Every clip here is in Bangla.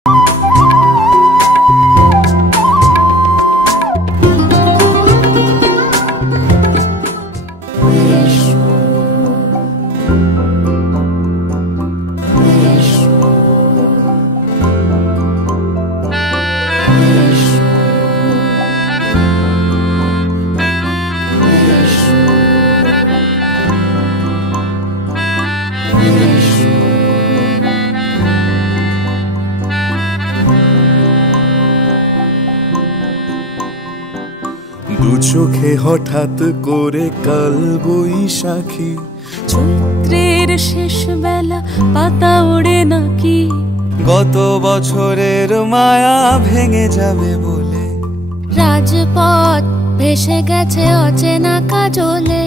দু চোখে হঠাৎ করে কাল বৈশাখী, চৈত্রের শেষ বেলা পাতা ওড়ে নাকি, গত বছরের মায়া ভেঙে যাবে বলে রাজপথ ভেসে গেছে অচেনা কাজলে।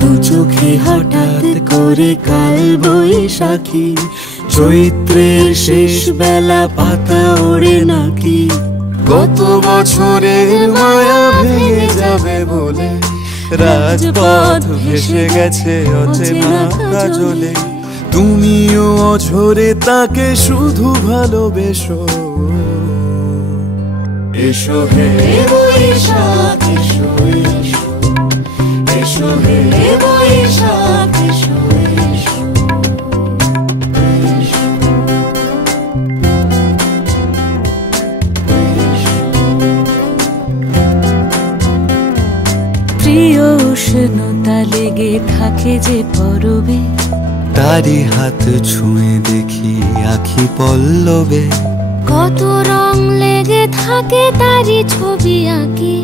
দু চোখে হঠাৎ করে কাল বৈশাখী, চৈত্রের শেষ বেলা পাতা ওড়ে নাকি, গত বছরের মায়া ভেঙে যাবে বলে রাজপথ ভেসে গেছে অচেনা কাজলে। তুমিও অঝরে তাকে শুধু ভালোবেসো, এসো হে বৈশাখ এসো এসো, এসো হে বৈশাখ এসো এসো। প্রিয় উষ্ণতা লেগে থাকে যে পরবে, তারি হাত ছুঁয়ে দেখি আখি পল্লবে, কত রং লেগে থাকে তারি ছবি আঁকি,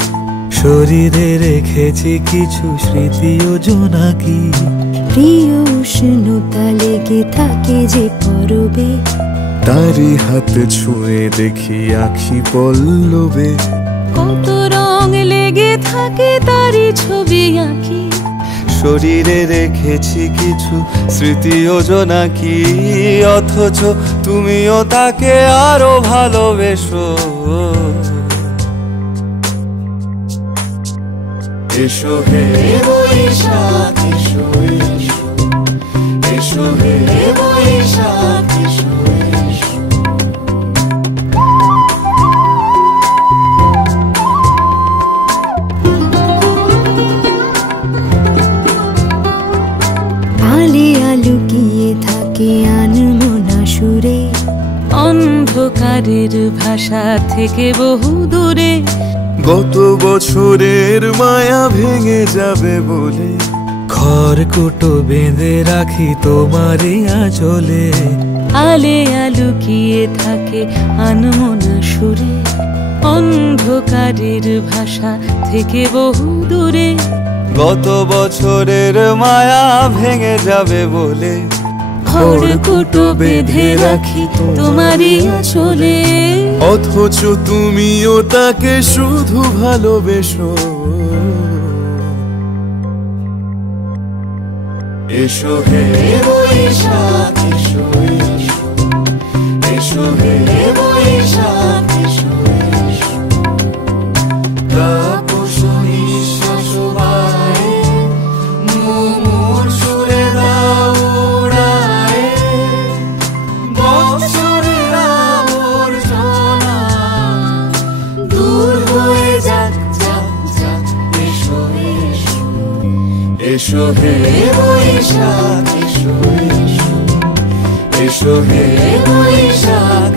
শরীরে রেখেছি কিছু স্মৃতি ও জোনাকি। প্রিয় উষ্ণতা লেগে থাকে যে পরবে, তারি হাত ছুঁয়ে দেখি আখি পল্লবে, কত রং লেগে থাকে তারি ছবি আঁকি, শরীরে রেখেছি কিছু স্মৃতি ও জোনাকি। অথচ তুমিও তাকে আরো ভালোবেসো, এসো হে বৈশাখ এসো এসো, এসো হে বৈশাখ এসো এসো। আলিয়া লুকিয়ে থাকে আনমনা সুরে, অন্ধকারের ভাষা থেকে বহু দূরে, গত বছরের মায়া ভেঙে যাবে বলে খড়কুটো বেঁধে রাখি তোমারই আঁচলে। আলিয়া লুকিয়ে থাকে আনমনা সুরে, অন্ধকারের ভাষা থেকে বহু দূরে, গত বছরের মায়া ভেঙে যাবে বলে খড়কুটো বেঁধে রাখি তোমারই আঁচলে। অথচ তুমিও তাকে শুধু ভালোবেসো, এসো হে বৈশাখ এসো এসো, এসো হে বৈশাখ এসো এসো। তাপস নিঃশ্বাস বায়ে, মুমুর সুরে দাও উড়ায়ে, বৎসরের আবর্জনা দূর হয়ে যাক যাক যাক, এসো এসো, এসো হে বৈশাখ এসো এসো, এসো হে বৈশাখ।